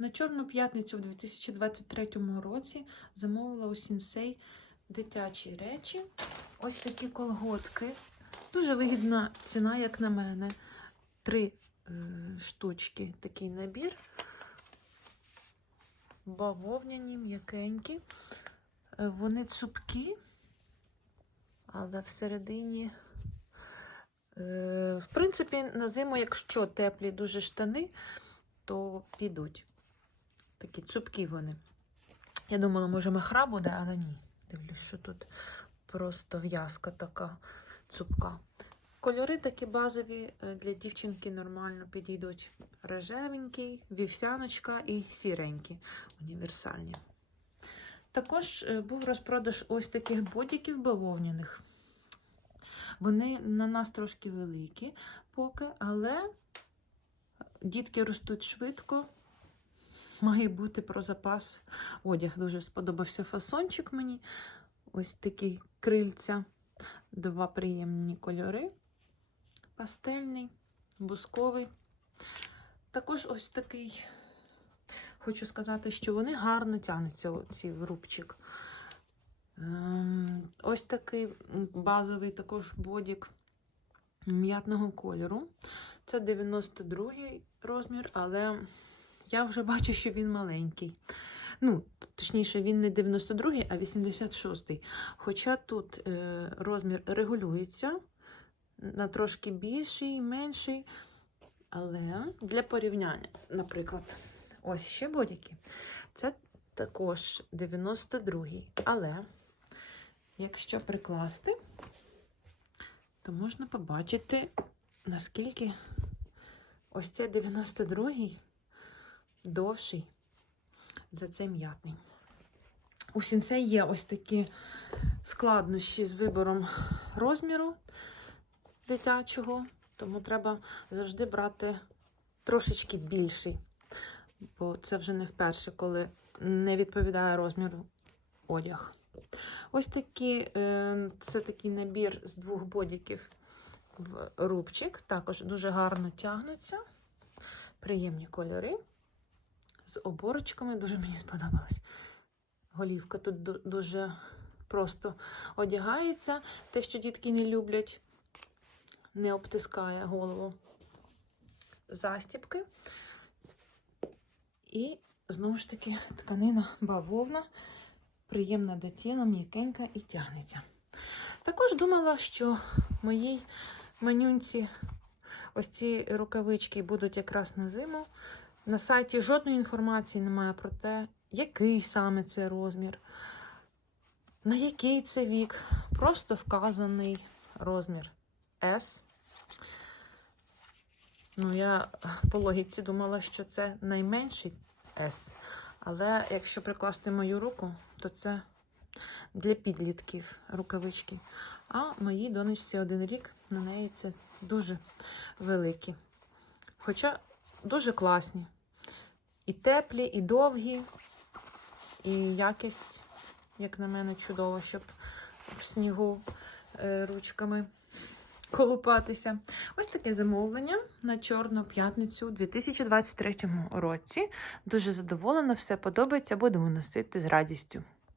На Чорну п'ятницю в 2023 році замовила у Сінсей дитячі речі. Ось такі колготки. Дуже вигідна ціна, як на мене. Три е, штучки такий набір. Бавовняні, м'якенькі. Е, Вони цупкі, але всередині. Е, В принципі, на зиму, якщо теплі дуже штани, то підуть. Такі цупкі вони. Я думала, може, махра буде, але ні. Дивлюсь, що тут просто в'язка така цупка. Кольори такі базові е, для дівчинки нормально підійдуть. Рожевенький, вівсяночка і сіренький, універсальні. Також е, був розпродаж ось таких бодіків бавовняних. Вони на нас трошки великі поки, але дітки ростуть швидко. Має бути про запас одяг. Дуже сподобався фасончик мені. Ось такі крильця, два приємні кольори. Пастельний, бусковий. Також ось такий, хочу сказати, що вони гарно тягнуться, ці в рубчик. Ем, Ось такий базовий також бодік м'ятного кольору. Це 92 розмір, але я вже бачу, що він маленький. Ну, точніше, він не 92-й, а 86-й. Хоча тут е, розмір регулюється на трошки більший, менший. Але для порівняння, наприклад, ось ще бодіки. Це також 92-й. Але якщо прикласти, то можна побачити, наскільки ось цей 92-й довший за цей м'ятний. У сінцей є ось такі складнощі з вибором розміру дитячого, тому треба завжди брати трошечки більший, бо це вже не вперше, коли не відповідає розміру одяг. Ось такі, е, це такий набір з двох бодіків в рубчик. Також дуже гарно тягнуться. Приємні кольори. З оборочками дуже мені сподобалось. Голівка тут дуже просто одягається. Те, що дітки не люблять, не обтискає голову. Застіпки. І знову ж таки тканина бавовна приємна до тіла, м'якенька і тягнеться. Також думала, що моїй манюнці ось ці рукавички будуть якраз на зиму. На сайті жодної інформації немає про те, який саме це розмір, на який це вік. Просто вказаний розмір S. Ну, я по логіці думала, що це найменший S. Але якщо прикласти мою руку, то це для підлітків рукавички. А моїй донечці один рік, на неї це дуже великі. Хоча дуже класні. І теплі, і довгі, і якість, як на мене, чудова, щоб в снігу е, ручками колупатися. Ось таке замовлення на Чорну п'ятницю у 2023 році. Дуже задоволена, все подобається, будемо носити з радістю.